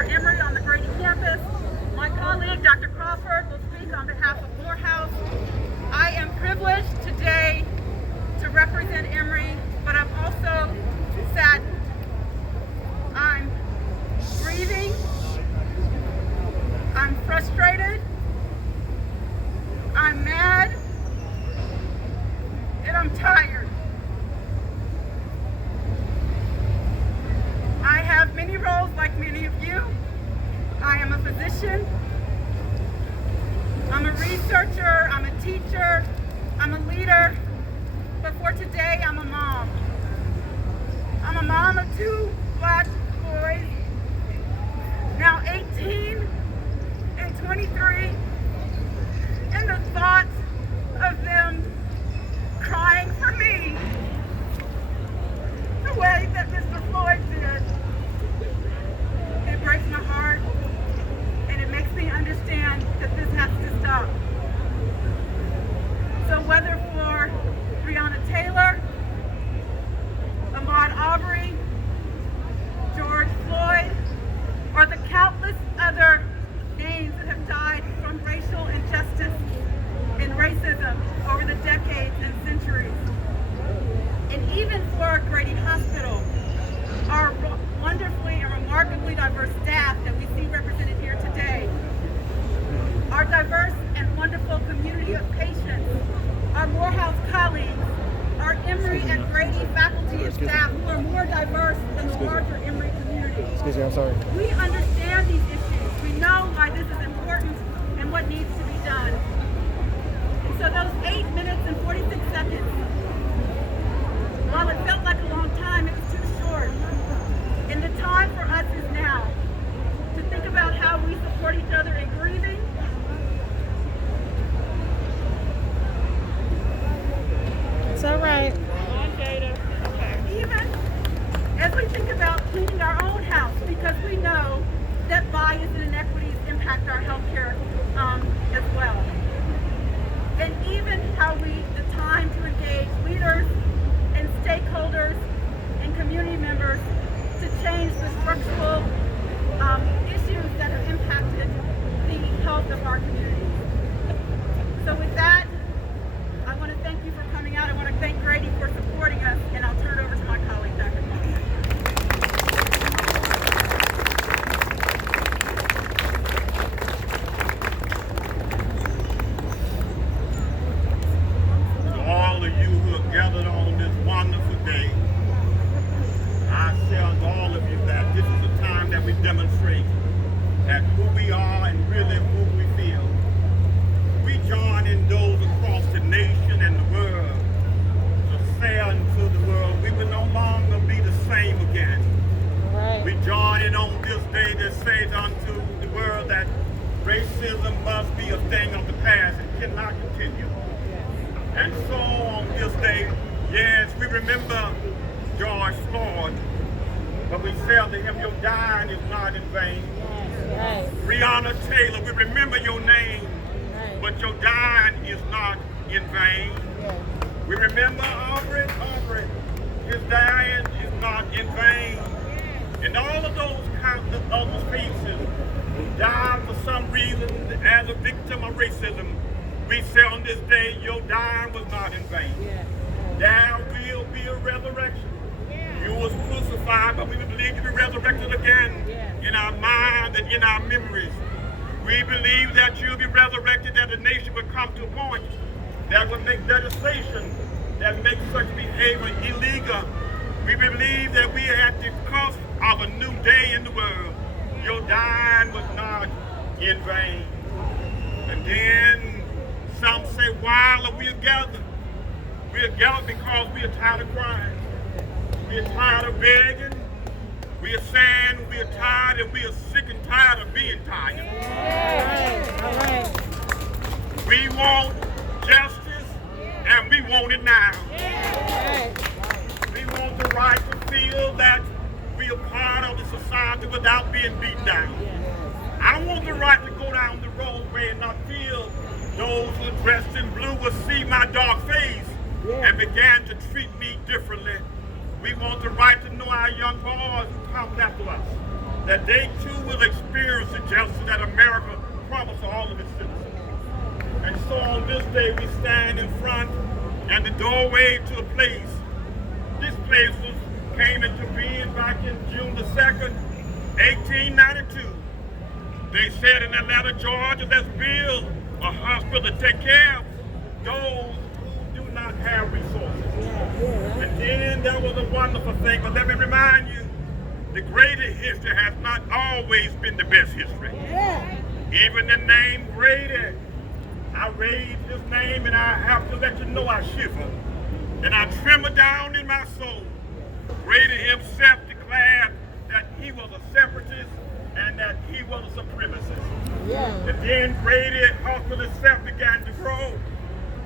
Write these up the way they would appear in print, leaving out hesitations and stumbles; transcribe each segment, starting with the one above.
for Emory on the Grady campus. My colleague, Dr. Crawford, will speak on behalf of Morehouse. I am privileged today to represent Emory, but I'm also saddened. I'm grieving, I'm frustrated, I'm mad, and I'm tired. I have many roles like many of you. I am a physician, I'm a researcher, I'm a teacher, I'm a leader, but for today I'm a mom. I'm a mom of two black boys, now 18 and 23, and the thought of them crying for me the way that Mr. Floyd did, it breaks my heart, and it makes me understand that this has to stop. So whether for Breonna Taylor, Ahmaud Arbery, George Floyd, or the countless other names that have died from racial injustice and racism over the decades and centuries. And even for Grady Hospital, our wonderfully and remarkably diverse staff that we see represented here today, our diverse and wonderful community of patients, our Morehouse colleagues, our Emory and Grady faculty and staff who are more diverse than the larger Emory community. Excuse me, I'm sorry. We understand these issues. We know why this is important and what needs to be done. And so those 8 minutes and 46 seconds, while it felt like a long time, it was too short. And the time for us is now to think about how we support each other in grieving, It's all right. even as we think about cleaning our own house, because we know that bias and inequities impact our healthcare as well. And even how the time to engage leaders and stakeholders and community members to change the structural issues that have impacted the health of our communities. So with that, I want to thank you for coming out. I want to thank Grady for supporting us, and I'll turn it over to my colleague, Dr. Crawford. To all of you who are gathered on this wonderful day, I tell all of you that this is a time that we demonstrate that who we are and really who we feel. We join in those across the nation and the world to say unto the world, we will no longer be the same again. Right. We join in on this day that says unto the world that racism must be a thing of the past and cannot continue. And so on this day, yes, we remember George Floyd, but we say unto him, your dying is not in vain. Right. Breonna Taylor, we remember your name, Right. but your dying is not in vain. Yes. We remember Arbery, his dying is not in vain. And all of those countless other faces who died for some reason as a victim of racism, we say on this day, your dying was not in vain. Yeah. There will be a resurrection. You was crucified, but we believe to be resurrected again in our mind and in our memories. We believe that you'll be resurrected, that the nation will come to a point that will make legislation that makes such behavior illegal. We believe that we are at the cusp of a new day in the world. Your dying was not in vain. And then some say, why are we gathered? We are gathered because we are tired of crying. We are tired of begging. We are saying we are tired, and we are sick and tired of being tired. All right. We want justice, and we want it now. We want the right to feel that we are part of the society without being beat down. I don't want the right to go down the roadway and not feel those who are dressed in blue will see my dark face and began to treat me differently. We want the right to know our young boys who come after us, that they too will experience the justice that America promised to all of its citizens. And so on this day we stand in front and the doorway to a place. This place came into being back in June the 2nd, 1892. They said in Atlanta, Georgia, let's build a hospital to take care of those who do not have resources. And then there was a wonderful thing, but let me remind you, the Grady history has not always been the best history. Even the name Grady, I raise his name and I have to let you know I shiver. And I tremble down in my soul. Grady himself declared that he was a separatist and that he was a supremacist. And then Grady Hospital itself began to grow,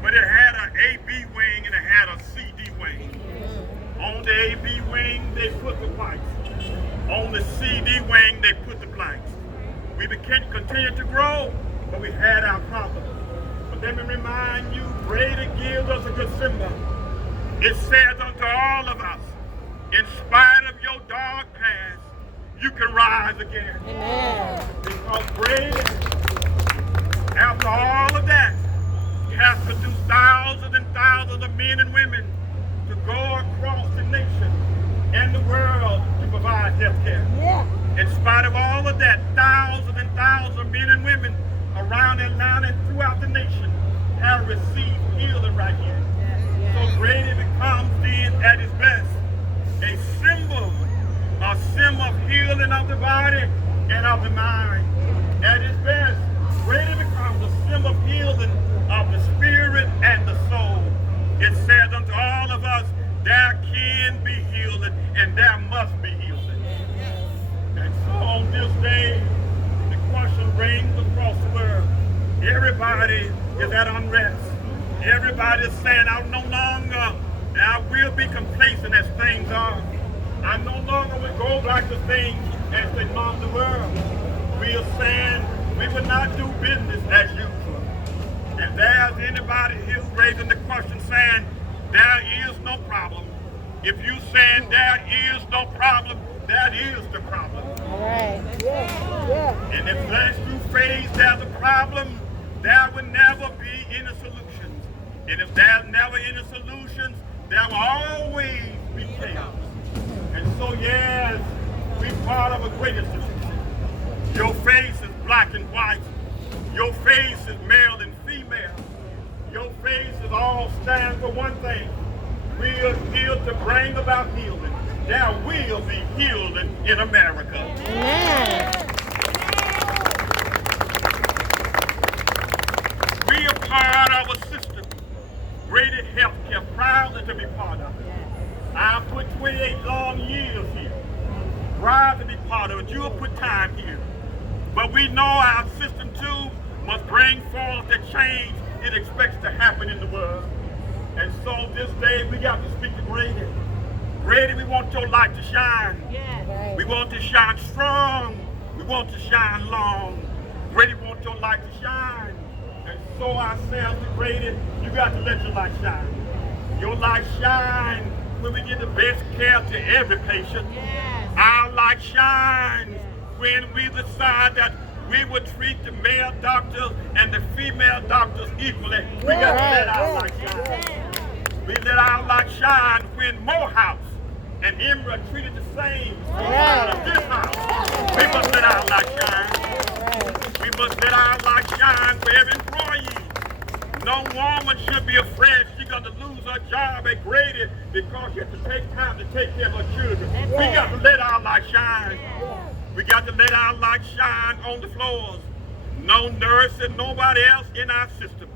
but it had an AB wing and it had a CD wing. On the AB wing, they put the whites. On the CD wing, they put the blacks. We continued to grow, but we had our problems. But let me remind you, Grady gives us a good symbol. It says unto all of us, in spite of your dark past, you can rise again. Amen. Because Grady, after all of that, has produced thousands and thousands of men and women to go across the nation and the world to provide health care. In spite of all of that, thousands and thousands of men and women around Atlanta and throughout the nation have received healing right here. So Grady becomes then at its best a symbol of healing of the body and of the mind. At its best, Grady becomes a symbol of healing of the spirit and the soul. It says unto all of us, there can be healing and there must be healing. And so on this day, the question rings across the world. Everybody is at unrest. Everybody is saying, I no longer, and I will be complacent as things are. I no longer will go back to things as they norm the world. We are saying we will not do business as usual. If there's anybody here raising the question saying, there is no problem. If you saying there is no problem, that is the problem. All right. And if unless you face there's a problem, there will never be any solutions. And if there's never any solutions, there will always be chaos. And so yes, we're part of a great institution. Your face is black and white. Your face is male and female. Your face is all stand for one thing. We are here to bring about healing. There will be healing in America. Amen. We are part of a system. Grady Healthcare, proudly to be part of it. I put 28 long years here. Proud to be part of it. You will put time here. But we know our system too must bring forth the change it expects to happen in the world. And so this day we got to speak to Grady. Grady, we want your light to shine. Yes. We want to shine strong. We want to shine long. Grady wants your light to shine. And so I say unto Grady, you got to let your light shine. Your light shine when we give the best care to every patient. Yes. Our light shines when we decide that we will treat the male doctors and the female doctors equally. We got to let our light shine. We let our light shine when Morehouse and Emory are treated the same as this house. We must let our light shine. We must let our light shine for every employee. No woman should be afraid she's going to lose her job at Grady because she has to take time to take care of her children. We got to let our light shine. We got to let our light shine on the floors. No nurse and nobody else in our system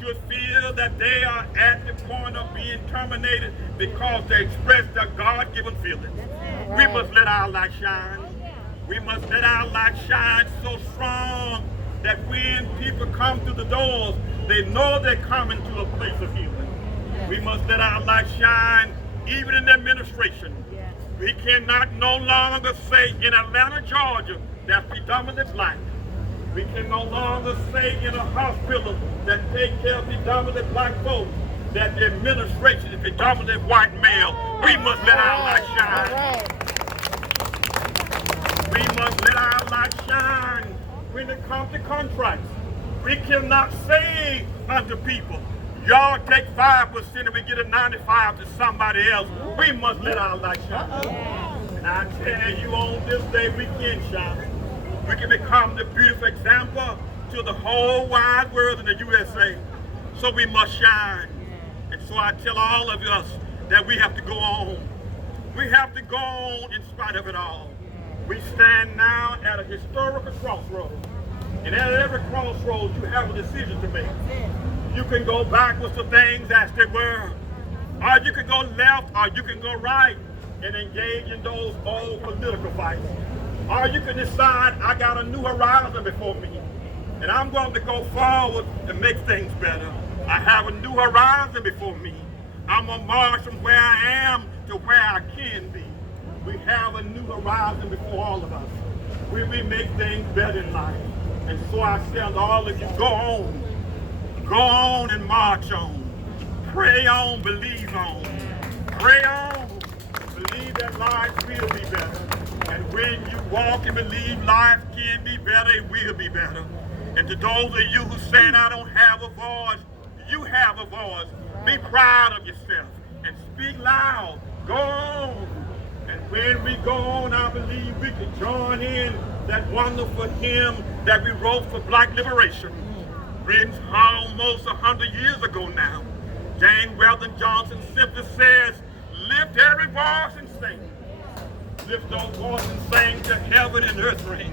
should feel that they are at the point of being terminated because they express their God-given feelings. We must let our light shine. We must let our light shine so strong that when people come through the doors, they know they're coming to a place of healing. We must let our light shine even in the administration. We cannot no longer say in Atlanta, Georgia, that's predominantly black. We can no longer say in a hospital that take care of predominantly black folks that the administration is predominantly white male. We must let our light shine. We must let our light shine when it comes to contracts. We cannot say unto people, y'all take 5% and we get a 95 to somebody else. We must let our light shine. And I tell you, on this day we can shine. We can become the beautiful example to the whole wide world in the USA. So we must shine. And so I tell all of us that we have to go on. We have to go on in spite of it all. We stand now at a historical crossroads. And at every crossroads, you have a decision to make. You can go backwards to things as they were, or you can go left, or you can go right and engage in those old political fights. Or you can decide, I got a new horizon before me, and I'm going to go forward and make things better. I have a new horizon before me. I'm going to march from where I am to where I can be. We have a new horizon before all of us. We make things better in life. And so I say to all of you, go on and march on. Pray on, believe on. Pray on, believe that life will be better. And when you walk and believe life can be better, it will be better. And to those of you who saying I don't have a voice, you have a voice. Be proud of yourself and speak loud. Go on. And when we go on, I believe we can join in that wonderful hymn that we wrote for Black liberation, written almost 100 years ago now. Jane Weldon Johnson simply says, lift every voice and sing. Lift those voices and sing to heaven and earth ring.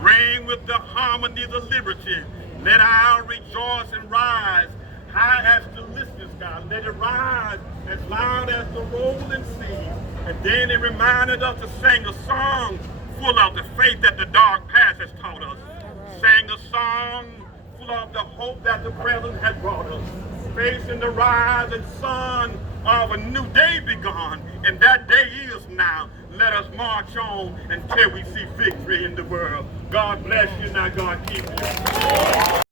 Ring with the harmony of liberty. Let our rejoice and rise. High as the listening sky, let it rise as loud as the rolling sea. And then it reminded us to sing a song full of the faith that the dark past has taught us. Sang a song full of the hope that the present has brought us. Facing the rising sun of a new day begun, and that day is now. Let us march on until we see victory in the world. God bless you, now God keep you.